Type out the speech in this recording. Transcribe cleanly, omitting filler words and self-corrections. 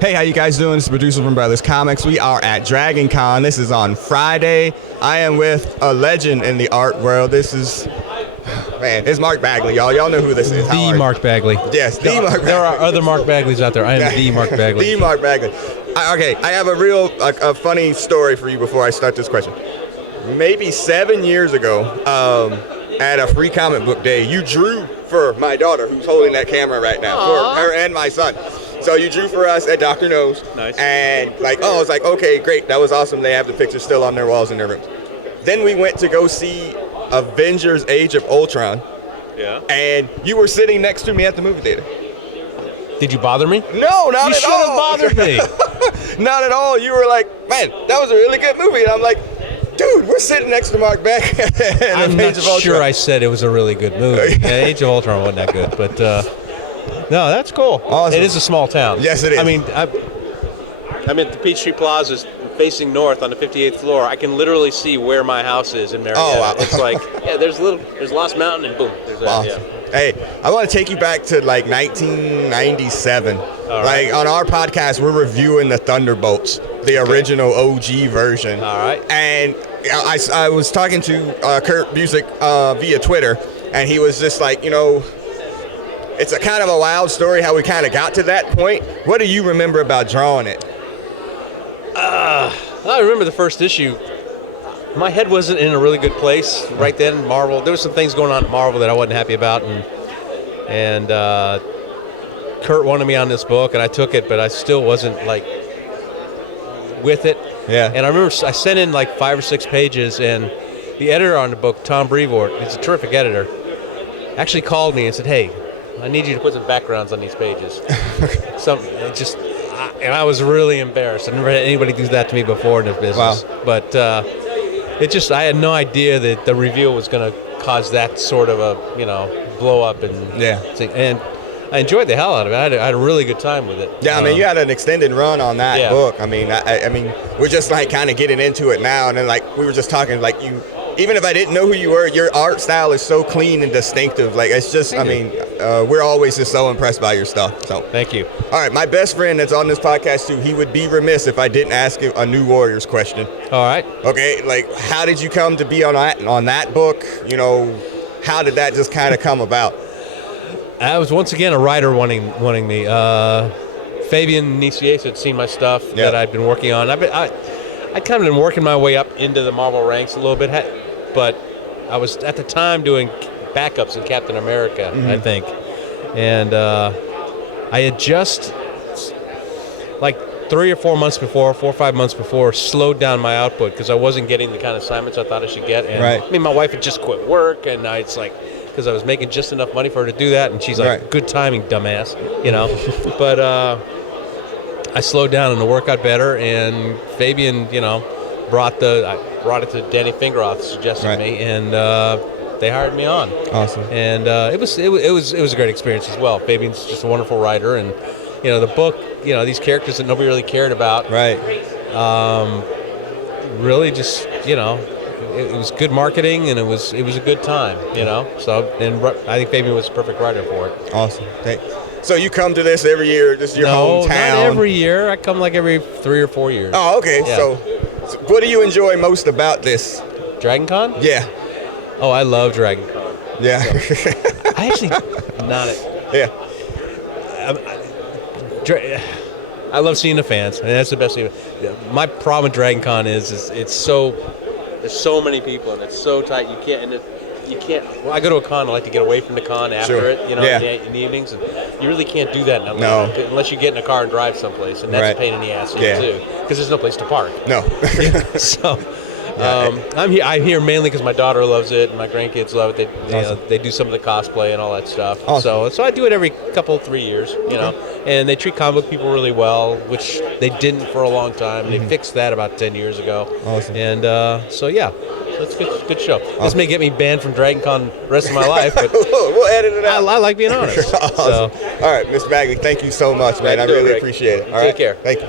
Hey, how you guys doing? This is the producer from Brothers Comics. We are at Dragoncon. This is on Friday. I am with a legend in the art world. This is, man, it's Mark Bagley, y'all. Y'all know who this is. The Mark Bagley. Yes, the Mark Bagley. There are other Mark Bagleys out there. I am the Mark Bagley. The Mark Bagley. I have a funny story for you before I start this question. Maybe 7 years ago, at a free comic book day, you drew for my daughter, who's holding that camera right now, for her and my son. So you drew for us at Dr. No's. Nice. And I was like, okay, great. That was awesome. They have the pictures still on their walls in their rooms. Then we went to go see Avengers Age of Ultron. Yeah. And you were sitting next to me at the movie theater. Did you bother me? No, not at all. You should have bothered me. Not at all. You were like, man, that was a really good movie. And I'm like, dude, we're sitting next to Mark Bagley. I'm not sure I said it was a really good movie. Yeah, Age of Ultron wasn't that good, but no, that's cool. Awesome. It is a small town. Yes, it is. I mean, I'm at the Peachtree Plaza, facing north on the 58th floor. I can literally see where my house is in Marietta. Oh, wow. It's like, yeah, there's Lost Mountain, and boom, there's that. Awesome. Yeah. Hey, I want to take you back to like 1997. Right. Like on our podcast, we're reviewing the Thunderbolts, the original OG version. All right. And I was talking to Kurt Busiek via Twitter, and he was just like, it's a kind of a wild story how we kind of got to that point. What do you remember about drawing it? I remember the first issue. My head wasn't in a really good place right then. Marvel, there was some things going on at Marvel that I wasn't happy about, and Kurt wanted me on this book, and I took it, but I still wasn't like with it. Yeah. And I remember I sent in like 5 or 6 pages, and the editor on the book, Tom Brevoort, he's a terrific editor, actually called me and said, "Hey, I need you to put some backgrounds on these pages." And I was really embarrassed. I've never had anybody do that to me before in this business. Wow. But I had no idea that the reveal was going to cause that sort of a, blow up and And I enjoyed the hell out of it. I had a really good time with it. Yeah, I mean, you had an extended run on that book. I mean, I mean, we're just like kind of getting into it now, and then like we were just talking, like even if I didn't know who you were, your art style is so clean and distinctive. Like it's just, we're always just so impressed by your stuff. So thank you. All right, my best friend that's on this podcast too, he would be remiss if I didn't ask him a New Warriors question. All right. Okay, like how did you come to be on that book? How did that just kind of come about? I was once again a writer wanting me. Fabian Nicias had seen my stuff that I'd been working on. I'd kind of been working my way up into the Marvel ranks a little bit, but I was at the time doing backups in Captain America, I think. And I had just, like 3 or 4 months before, 4 or 5 months before, slowed down my output because I wasn't getting the kind of assignments I thought I should get. And I mean, my wife had just quit work, and it's like, because I was making just enough money for her to do that, and she's like, good timing, dumbass, But I slowed down, and the work got better, and Fabian, brought it to Danny Fingeroth, suggested me, and they hired me on. Awesome. And it was a great experience as well. Fabian's just a wonderful writer, and the book, these characters that nobody really cared about, really just it was good marketing, and it was a good time, So, and I think Fabian was the perfect writer for it. Awesome. So you come to this every year? This is your hometown? No, not every year. I come like every 3 or 4 years. Oh, okay. Yeah. So what do you enjoy most about this? DragonCon? Yeah. Oh, I love DragonCon. Yeah. So, I actually not it. Yeah. I love seeing the fans, and that's the best thing. My problem with DragonCon is there's so many people, and it's so tight. You can't. Well, I go to a con. I like to get away from the con after it, in the evenings, and you really can't do that in Atlanta unless you get in a car and drive someplace, and that's a pain in the ass too, because there's no place to park. No. So. I'm here mainly because my daughter loves it and my grandkids love it. They do some of the cosplay and all that stuff. Awesome. So I do it every 3 years, and they treat comic book people really well, which they didn't for a long time. They fixed that about 10 years ago. Awesome. And so it's a good show. This may get me banned from DragonCon the rest of my life, but we'll edit it out. I like being honest. Awesome. All right, Mr. Bagley, thank you so much, man. I really appreciate it. All right. Take care. Thank you.